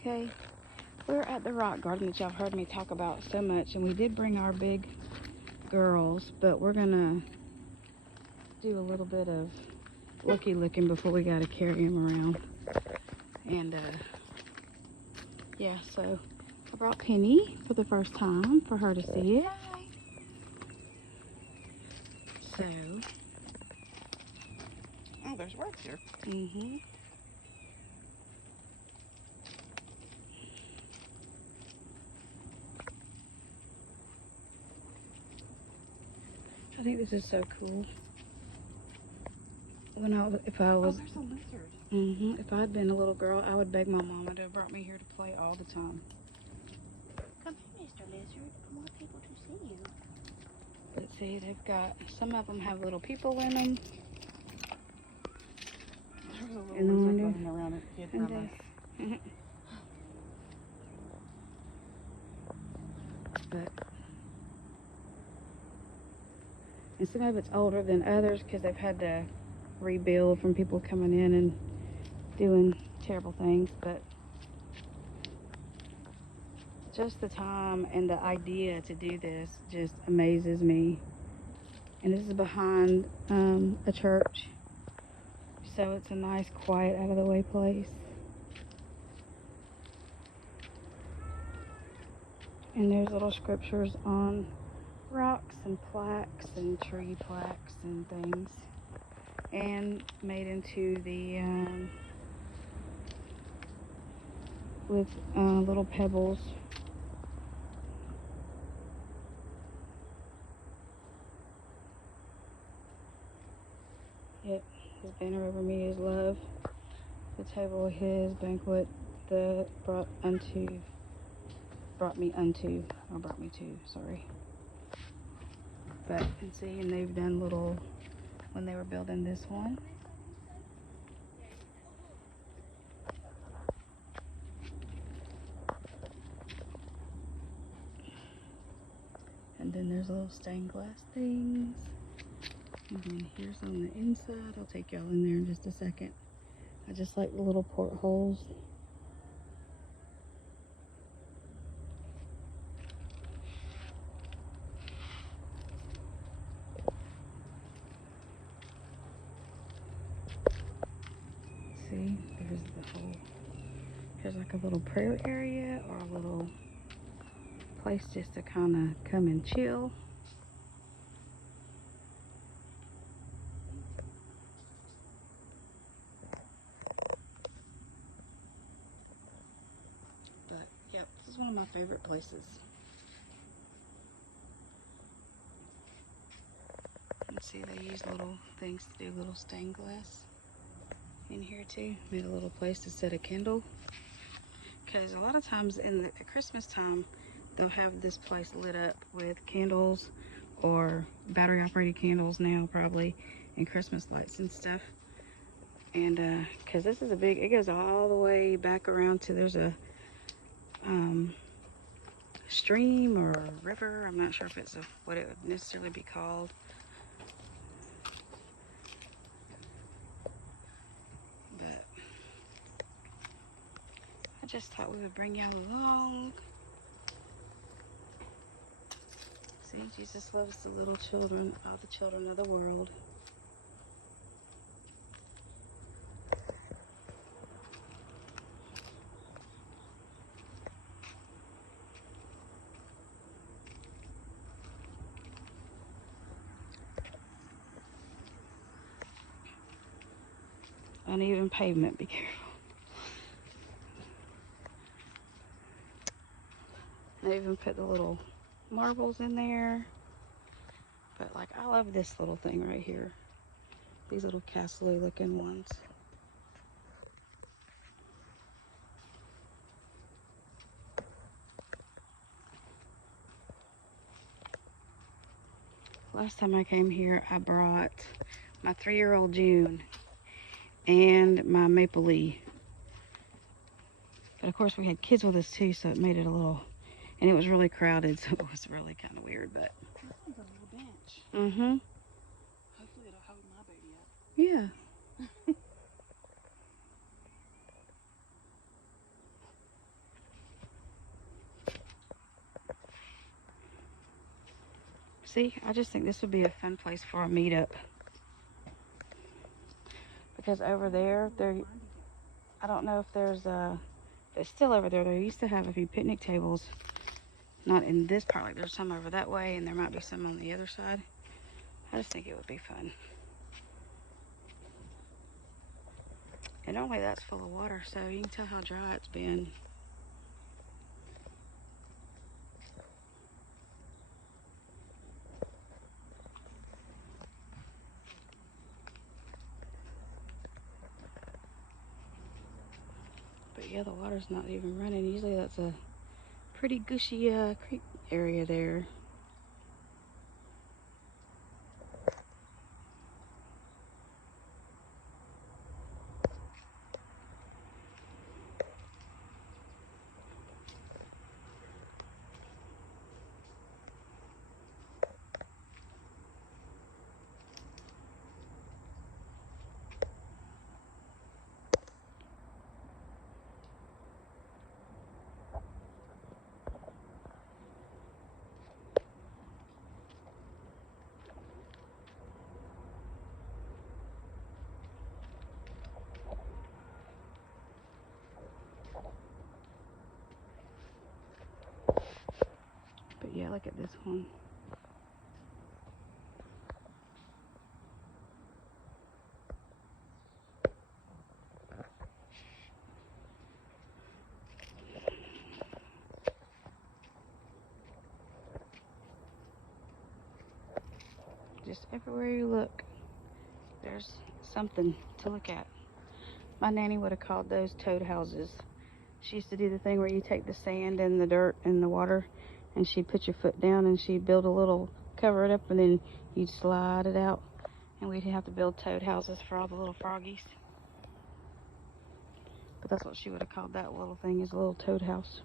Okay, we're at the rock garden that y'all heard me talk about so much, and we did bring our big girls, but we're gonna do a little bit of looking before we gotta carry them around. And yeah, so I brought Penny for the first time for her to see it. So, oh, there's work here. I think this is so cool. If I was, there's a lizard. if I had been a little girl, I would beg my mama to have brought me here to play all the time. Come here, Mr. Lizard. I want people to see you. But see, they've got, some of them have little people in them. There's a little lizard running around and hid from us. And some of it's older than others because they've had to rebuild from people coming in and doing terrible things. But just the time and the idea to do this just amazes me. And this is behind a church, so it's a nice, quiet, out of the way place. And there's little scriptures on rocks and plaques and tree plaques and things, and made into the with little pebbles. Yep, his banner over me is love. The table of his banquet that brought me to, sorry. But, and see, and they've done little, when they were building this one. And then there's little stained glass things. And then here's on the inside. I'll take y'all in there in just a second. I just like the little portholes. See, there's the whole, here's like a little prayer area or a little place just to kind of come and chill. But yeah, this is one of my favorite places. And see, they use little things to do little stained glass in here too. Made a little place to set a candle, because a lot of times at Christmas time they'll have this place lit up with candles or battery operated candles now probably, and Christmas lights and stuff. And because this is a big, it goes all the way back around to, there's a stream or a river. I'm not sure if it's what it would necessarily be called. But I just thought we would bring y'all along. See, Jesus loves the little children, all the children of the world. Uneven pavement, be careful. They even put the little marbles in there. But like, I love this little thing right here. These little castle-y looking ones. Last time I came here, I brought my 3-year-old June and my Maple Leaf. But of course we had kids with us too, so it made it a little, and it was really crowded, so it was really kind of weird, but. This one's a little bench. Mm-hmm. Hopefully it'll hold my baby up. Yeah. See, I just think this would be a fun place for a meetup. Because over there, I don't know if there's it's still over there. They used to have a few picnic tables. Not in this part, like there's some over that way, and there might be some on the other side. I just think it would be fun. And normally that's full of water, so you can tell how dry it's been. But yeah, the water's not even running. Usually that's a pretty gushy creek area there. But yeah, look at this one. Just everywhere you look, there's something to look at. My nanny would have called those toad houses. She used to do the thing where you take the sand and the dirt and the water, and she'd put your foot down and she'd build a little, cover it up, and then you'd slide it out. And we'd have to build toad houses for all the little froggies. But that's what she would have called that little thing, is a little toad house.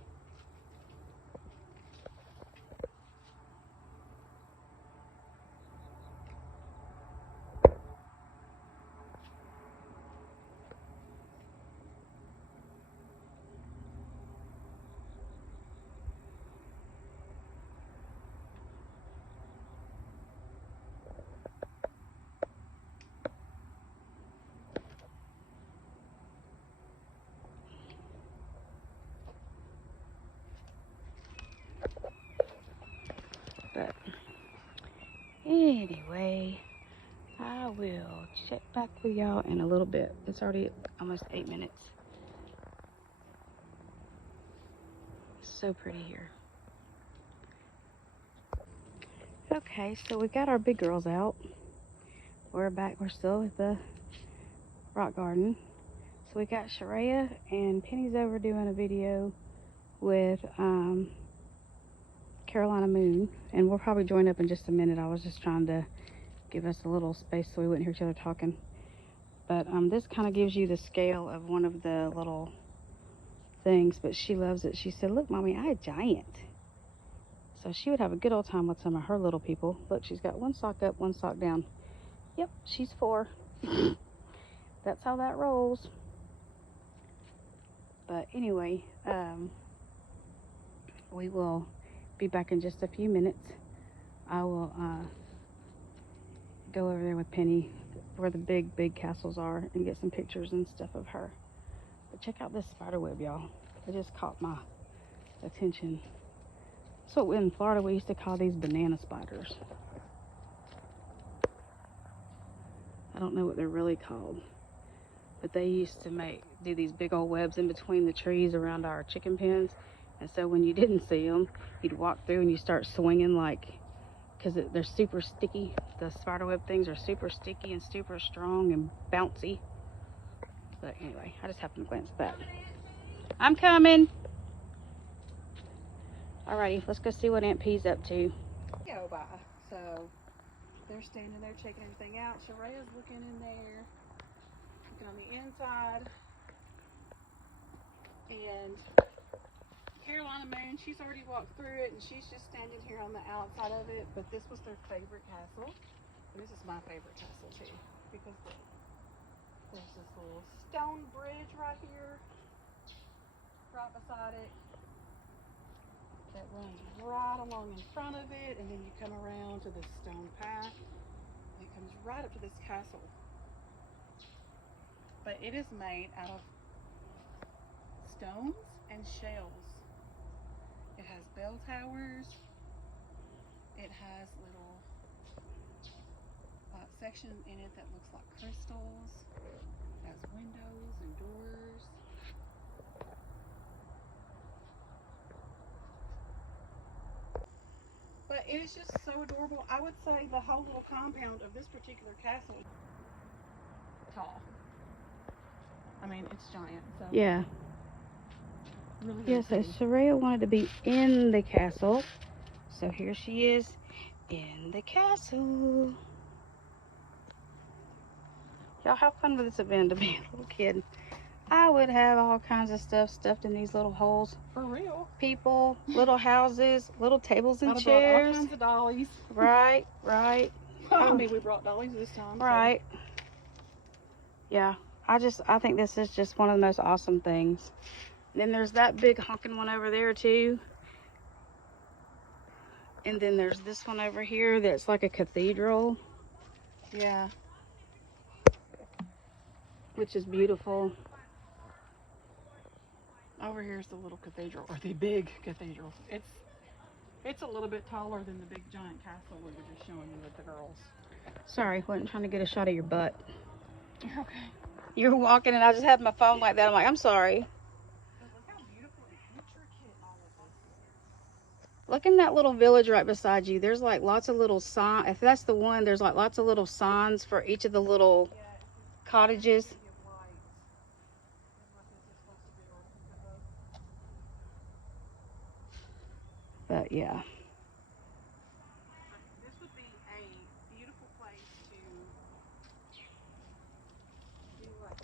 But anyway, I will check back with y'all in a little bit. It's already almost 8 minutes. So pretty here. Okay, so we got our big girls out. We're back. We're still at the rock garden. So we got Sharaya and Penny's over doing a video with Carolina Moon, and we'll probably join up in just a minute. I was just trying to give us a little space so we wouldn't hear each other talking. But this kind of gives you the scale of one of the little things, but she loves it. She said, "Look, Mommy, I a giant." So she would have a good old time with some of her little people. Look, she's got one sock up, one sock down. Yep, she's 4. That's how that rolls. But anyway, we will be back in just a few minutes. I will go over there with Penny where the big castles are and get some pictures and stuff of her. But check out this spider web, y'all. It just caught my attention. So in Florida, we used to call these banana spiders. I don't know what they're really called, but they used to do these big old webs in between the trees around our chicken pens. And so when you didn't see them, you'd walk through and you start swinging, like, because they're super sticky. The spider web things are super sticky and super strong and bouncy. But anyway, I just happened to glance at that. I'm coming. Alrighty, let's go see what Aunt P's up to. Go by. So they're standing there checking everything out. Sharaya's looking in there, looking on the inside. And Carolina Moon, she's already walked through it, and she's just standing here on the outside of it. But this was their favorite castle. And this is my favorite castle too, because there's this little stone bridge right here, right beside it. that runs right along in front of it, and then you come around to this stone path, and it comes right up to this castle. But it is made out of stones and shells. It has bell towers. It has little section in it that looks like crystals. It has windows and doors. But it is just so adorable. I would say the whole little compound of this particular castle is tall. I mean, it's giant. So Yeah. really, Yeah, so Soraya wanted to be in the castle. So here she is in the castle. Y'all, how fun would this have been to be a little kid? I would have all kinds of stuff stuffed in these little holes. for real. People, little houses, little tables and I'd have brought all chairs. kinds of dollies. Right, right. I mean, we brought dollies this time. Right. Yeah, I think this is just one of the most awesome things. Then there's that big honking one over there too. And then there's this one over here that's like a cathedral. Yeah. Which is beautiful. Over here's the little cathedral, or the big cathedral. It's a little bit taller than the big giant castle we were just showing you with the girls. Sorry, wasn't trying to get a shot of your butt. You're okay. You were walking and I just had my phone like that. I'm like, I'm sorry. But look how beautiful and intricate all of this is. Look in that little village right beside you. There's like lots of little signs. If that's the one, there's like lots of little signs for each of the little cottages. But yeah.